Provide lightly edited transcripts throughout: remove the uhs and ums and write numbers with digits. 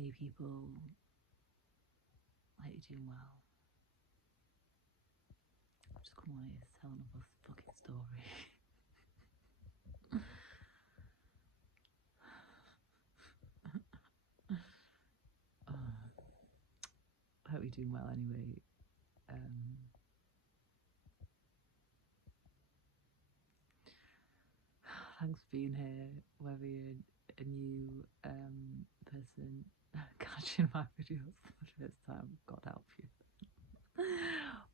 Hey people, I hope you're doing well. I've just come on here to tell another fucking story. I hope you're doing well anyway. Thanks for being here, whether you're a new person catching my videos for the first time, God help you.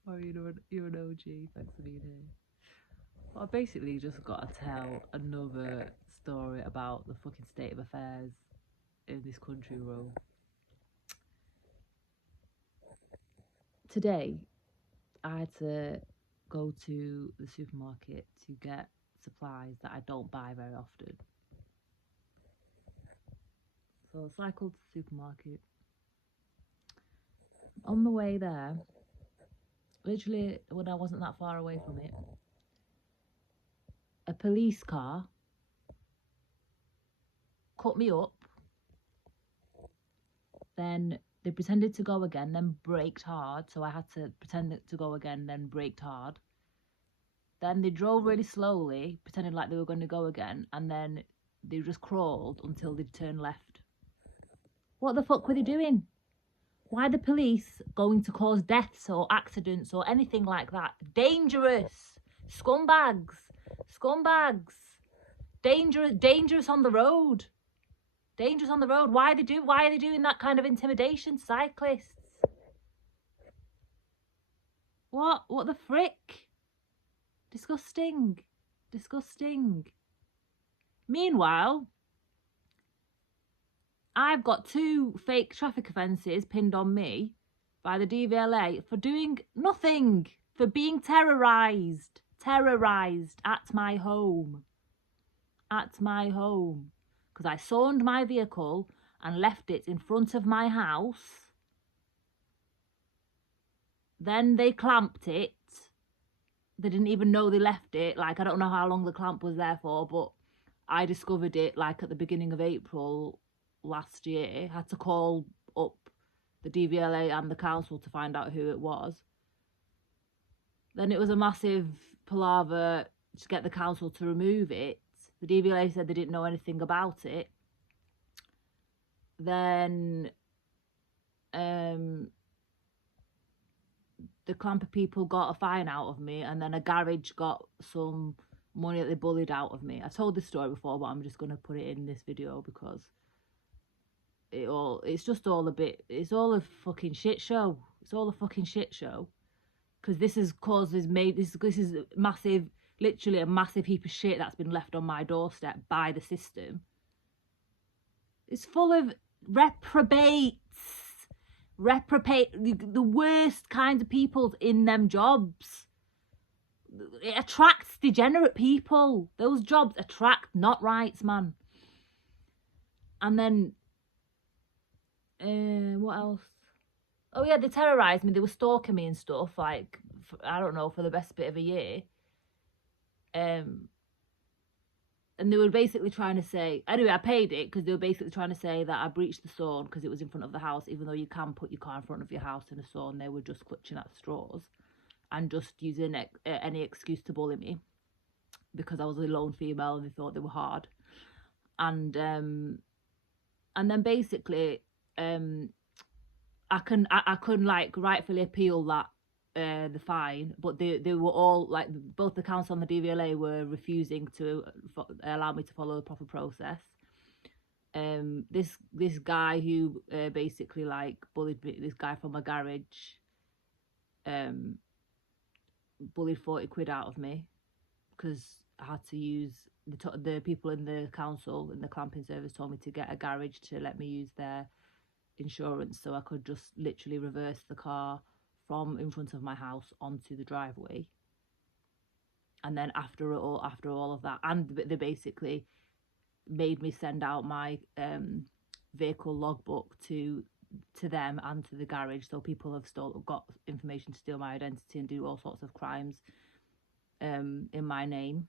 Or you're an OG, thanks for being here. Well, I basically just got to tell another story about the fucking state of affairs in this country, bro. Today, I had to go to the supermarket to get supplies that I don't buy very often. So I cycled to the supermarket. On the way there, literally when I wasn't that far away from it, a police car cut me up. Then they pretended to go again, then braked hard. So I had to pretend to go again, then braked hard. Then they drove really slowly, pretending like they were going to go again. And then they just crawled until they turned left. What the fuck were they doing? Why are the police going to cause deaths or accidents or anything like that? Dangerous. Scumbags. Dangerous on the road. Dangerous on the road. Why are they doing that kind of intimidation to cyclists? What the frick? Disgusting. Meanwhile, I've got 2 fake traffic offences pinned on me by the DVLA for doing nothing, for being terrorised at my home. Because I sawned my vehicle and left it in front of my house. Then they clamped it. They didn't even know they left it. Like, I don't know how long the clamp was there for, but I discovered it like at the beginning of April last year. Had to call up the DVLA and the council to find out who it was. Then it was a massive palaver to get the council to remove it. The DVLA said they didn't know anything about it. Then the clamper people got a fine out of me, and then a garage got some money that they bullied out of me. I told this story before, but I'm just going to put it in this video because it's all a fucking shit show. It's all a fucking shit show. Because this is massive, literally a massive heap of shit that's been left on my doorstep by the system. It's full of reprobates, the worst kind of people in them jobs. It attracts degenerate people. Those jobs attract not rights, man. And then, what else? Oh yeah, they terrorised me. They were stalking me and stuff, like, I don't know, for the best bit of a year. And they were basically trying to say, anyway, I paid it because they were basically trying to say that I breached the zone because it was in front of the house, even though you can put your car in front of your house in a zone. They were just clutching at straws and just using any excuse to bully me because I was a lone female and they thought they were hard. And then basically, I couldn't like rightfully appeal that the fine, but they were all like, both the council and the DVLA were refusing to allow me to follow the proper process. This guy who basically like bullied me, this guy from my garage, bullied 40 quid out of me because I had to use the people in the council in the clamping service told me to get a garage to let me use their insurance, so I could just literally reverse the car from in front of my house onto the driveway. And then after all of that, and they basically made me send out my vehicle logbook to them and to the garage, so people have got information to steal my identity and do all sorts of crimes in my name,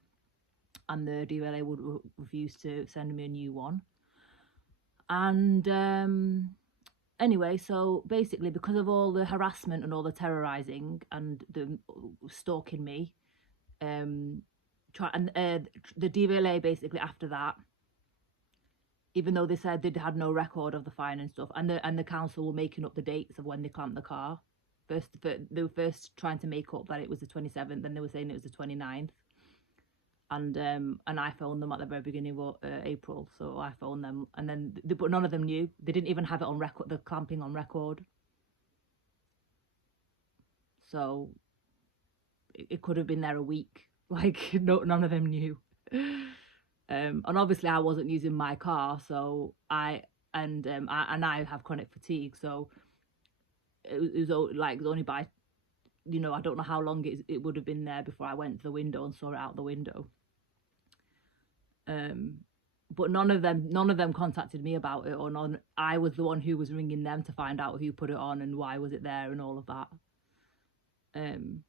and the DVLA would refuse to send me a new one. And anyway, so basically, because of all the harassment and all the terrorizing and the stalking me, the DVLA basically after that, even though they said they had no record of the fine and stuff, and the council were making up the dates of when they clamped the car. First, they were first trying to make up that it was the 27th, then they were saying it was the 29th. And I phoned them at the very beginning of April, so I phoned them, and then but none of them knew. They didn't even have it on record, the clamping on record. So it could have been there a week. Like none of them knew. And obviously I wasn't using my car, so I have chronic fatigue, so it was like only by, I don't know how long it would have been there before I went to the window and saw it out the window. But none of them contacted me about it, or none. I was the one who was ringing them to find out who put it on and why was it there and all of that. And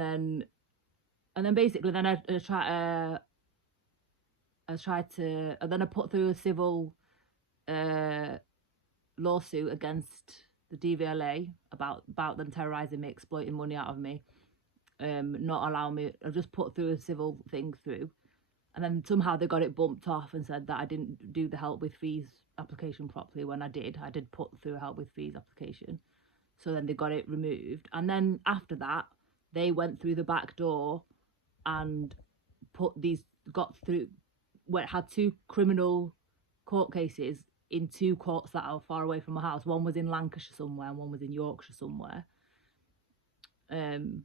then basically, then I put through a civil lawsuit against the DVLA about them terrorizing me, exploiting money out of me, not allowing me. I just put through a civil thing through, and then somehow they got it bumped off and said that I didn't do the help with fees application properly, when I did put through a help with fees application. So then they got it removed, and then after that they went through the back door and had two criminal court cases in two courts that are far away from my house. One was in Lancashire somewhere and one was in Yorkshire somewhere. And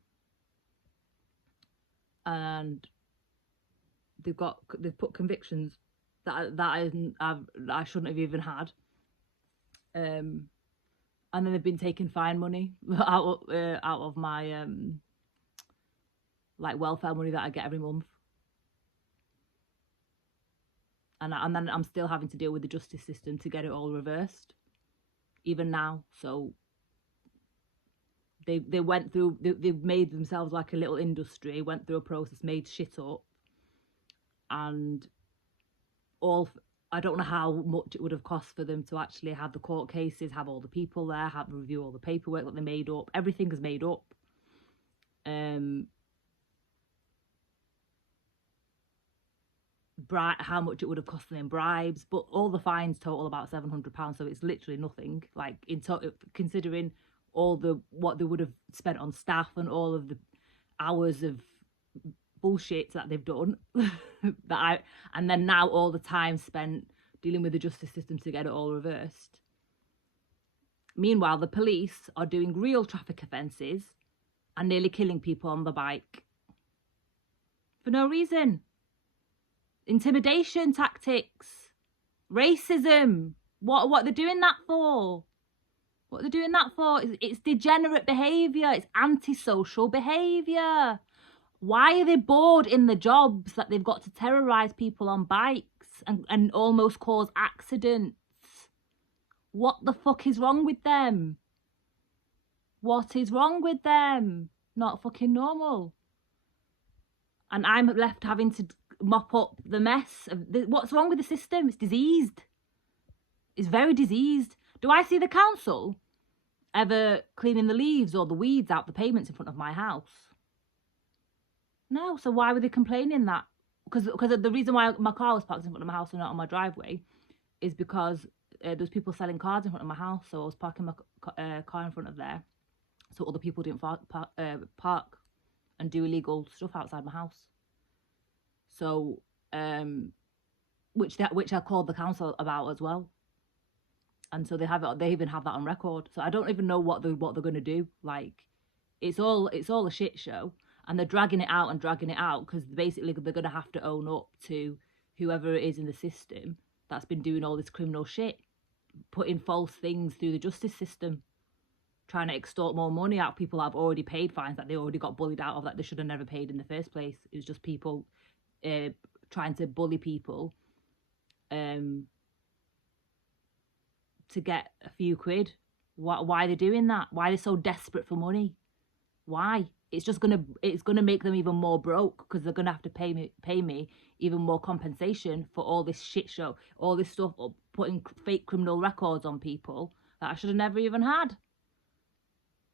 they've put convictions that I shouldn't have even had. And then they've been taking fine money out of my like welfare money that I get every month. And then I'm still having to deal with the justice system to get it all reversed, even now. So they went through, they've made themselves like a little industry, went through a process, made shit up, and I don't know how much it would have cost for them to actually have the court cases, have all the people there, review all the paperwork that they made up. Everything is made up. How much it would have cost them in bribes, but all the fines total about £700, so it's literally nothing. Like considering what they would have spent on staff and all of the hours of bullshit that they've done, and then now all the time spent dealing with the justice system to get it all reversed. Meanwhile, the police are doing real traffic offences and nearly killing people on the bike for no reason. Intimidation tactics, racism. What they're doing that for? What they're doing that for? It's degenerate behaviour. It's antisocial behaviour. Why are they bored in the jobs that they've got to terrorise people on bikes and almost cause accidents? What the fuck is wrong with them? What is wrong with them? Not fucking normal. And I'm left having to mop up the mess of what's wrong with the system. It's diseased. It's very diseased. Do I see the council ever cleaning the leaves or the weeds out the pavements in front of my house? No. So why were they complaining that? Because the reason why my car was parked in front of my house and not on my driveway is because there was people selling cars in front of my house. So I was parking my car in front of there, so other people didn't park and do illegal stuff outside my house. So, which I called the council about as well, and so they even have that on record. So I don't even know what they're going to do. Like, it's all a shit show, and they're dragging it out because basically they're going to have to own up to whoever it is in the system that's been doing all this criminal shit, putting false things through the justice system, trying to extort more money out of people that have already paid fines that they already got bullied out of, that they should have never paid in the first place. It was just people trying to bully people to get a few quid. Why are they doing that? Why are they so desperate for money? Why? It's gonna make them even more broke because they're gonna have to pay me even more compensation for all this shit show, all this stuff, putting fake criminal records on people that I should have never even had.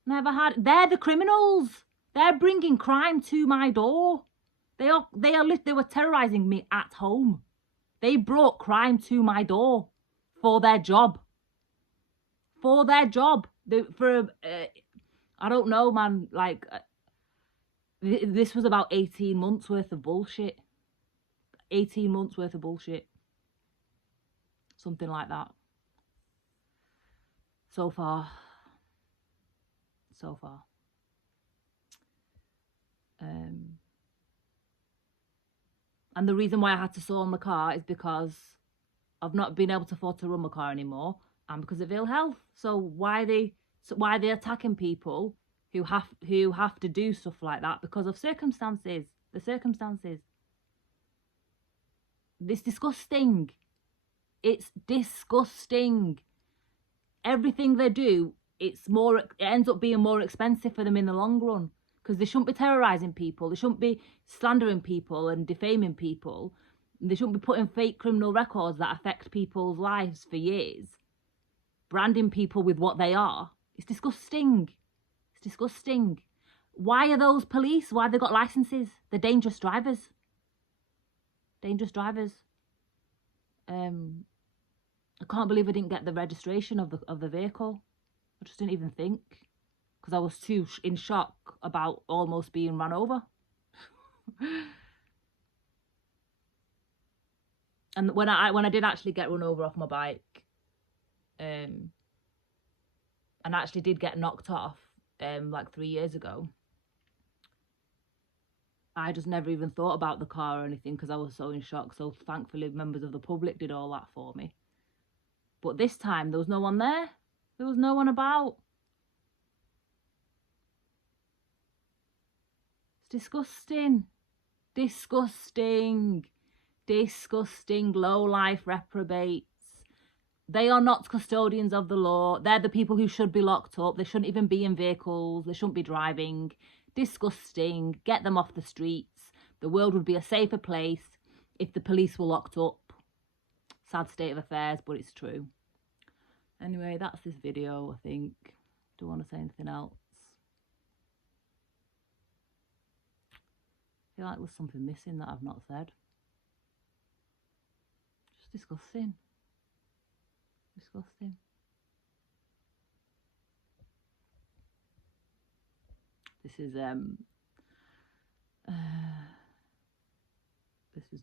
Never had. They're the criminals. They're bringing crime to my door. They were terrorizing me at home. They brought crime to my door for their job. For their job. I don't know, man. Like, this was about 18 months worth of bullshit. 18 months worth of bullshit. Something like that. So far. And the reason why I had to sell my car is because I've not been able to afford to run my car anymore, and because of ill health. So why are they attacking people who have to do stuff like that because of circumstances? The circumstances. It's disgusting. It's disgusting. Everything they do, it ends up being more expensive for them in the long run. Because they shouldn't be terrorising people. They shouldn't be slandering people and defaming people. They shouldn't be putting fake criminal records that affect people's lives for years. Branding people with what they are. It's disgusting. It's disgusting. Why are those police? Why have they got licenses? They're dangerous drivers. Dangerous drivers. I can't believe I didn't get the registration of the vehicle. I just didn't even think. Because I was too in shock about almost being run over. And when I did actually get run over off my bike, and actually did get knocked off, like 3 years ago, I just never even thought about the car or anything because I was so in shock. So thankfully, members of the public did all that for me. But this time, there was no one there. There was no one about. Disgusting. Disgusting. Disgusting. Low-life reprobates. They are not custodians of the law. They're the people who should be locked up. They shouldn't even be in vehicles. They shouldn't be driving. Disgusting. Get them off the streets. The world would be a safer place if the police were locked up. Sad state of affairs, but it's true. Anyway, that's this video, I think. Do you want to say anything else? I feel like there's something missing that I've not said. Just disgusting. Disgusting. This is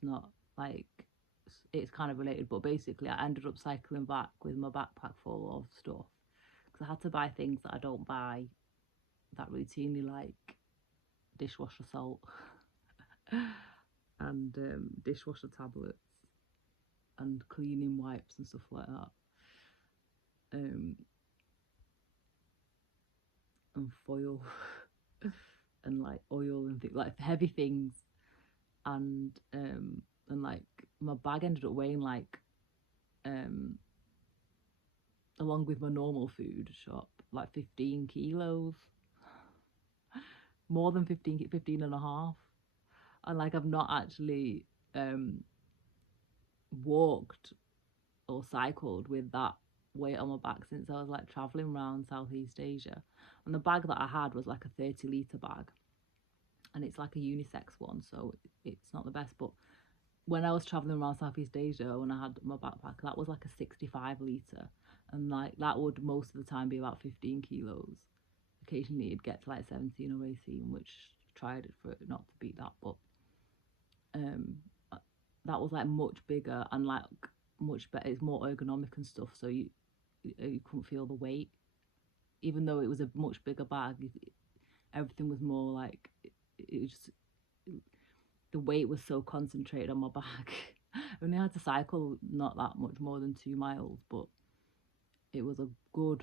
not like, it's kind of related, but basically I ended up cycling back with my backpack full of stuff because I had to buy things that I don't buy that routinely, like dishwasher salt and dishwasher tablets and cleaning wipes and stuff like that, and foil and like oil and things, like heavy things, and like my bag ended up weighing like along with my normal food shop like 15 kilos, more than 15 and a half. And like I've not actually walked or cycled with that weight on my back since I was like traveling around Southeast Asia. And the bag that I had was like a 30-litre bag, and it's like a unisex one, so it's not the best. But when I was traveling around Southeast Asia, when I had my backpack, that was like a 65-litre, and like that would most of the time be about 15 kilos. Occasionally it'd get to like 17 or 18, which I tried it for it not to beat that, but that was like much bigger and like much better. It's more ergonomic and stuff, so you couldn't feel the weight, even though it was a much bigger bag. Everything was more like, it was just, the weight was so concentrated on my back. I only had to cycle not that much more than 2 miles, but it was a good,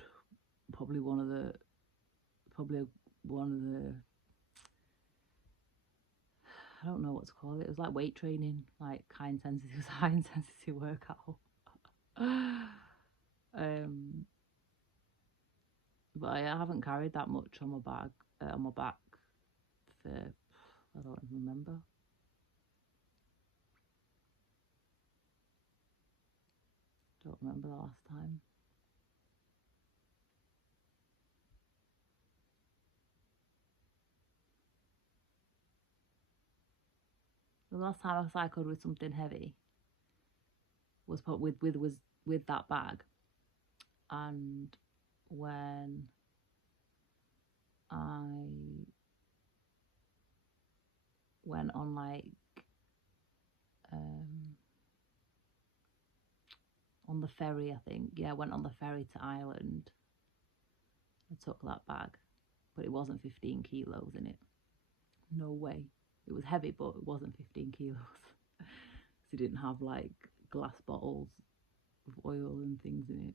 probably one of the I don't know what to call it. It was like weight training, like high intensity workout. But I haven't carried that much on my bag on my back for, I don't even remember. Don't remember the last time. The last time I cycled with something heavy was with that bag, and when I went on like on the ferry, I think. Yeah, I went on the ferry to Ireland. I took that bag, but it wasn't 15 kilos in it. No way. It was heavy, but it wasn't 15 kilos. So it didn't have like glass bottles of oil and things in it.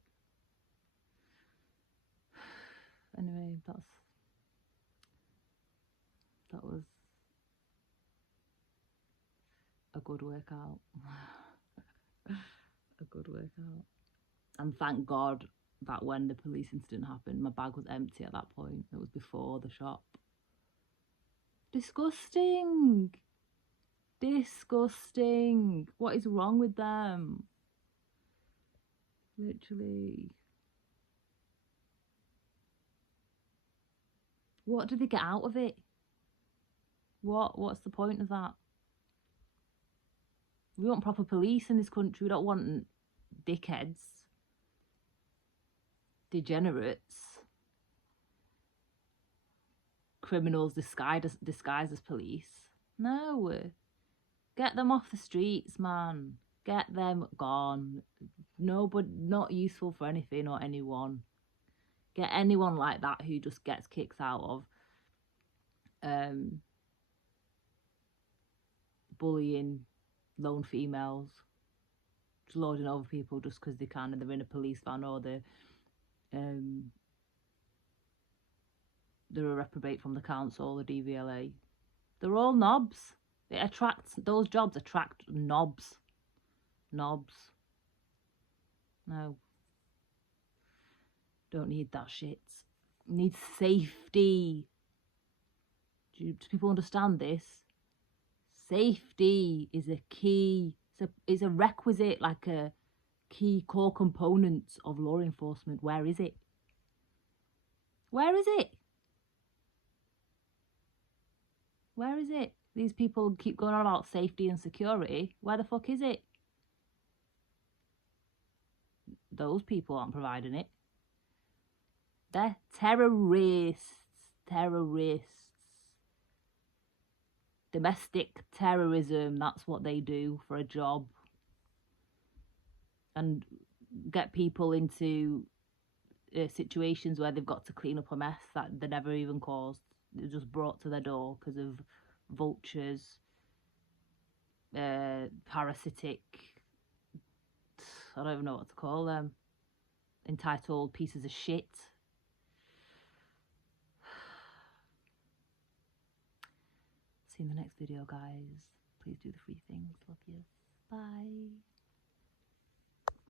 Anyway, that was a good workout. A good workout. And thank God that when the police incident happened, my bag was empty at that point. It was before the shop. Disgusting. Disgusting. What is wrong with them? Literally. What do they get out of it? What's the point of that? We want proper police in this country. We don't want dickheads, degenerates, criminals disguised as police. No. Get them off the streets, man. Get them gone. Nobody, not useful for anything or anyone. Get anyone like that who just gets kicks out of bullying lone females, just loading over people just because they can, and they're in a police van, or they're a reprobate from the council, the DVLA. They're all knobs. Those jobs attract knobs. Knobs. No. Don't need that shit. Need safety. Do people understand this? Safety is a key. It's a requisite, like a key core component of law enforcement. Where is it? Where is it? Where is it? These people keep going on about safety and security. Where the fuck is it? Those people aren't providing it. They're terrorists. Terrorists. Domestic terrorism, that's what they do for a job. And get people into situations where they've got to clean up a mess that they never even caused. They're just brought to their door because of vultures, parasitic, I don't even know what to call them, entitled pieces of shit. See you in the next video, guys. Please do the free things. Love you. Bye.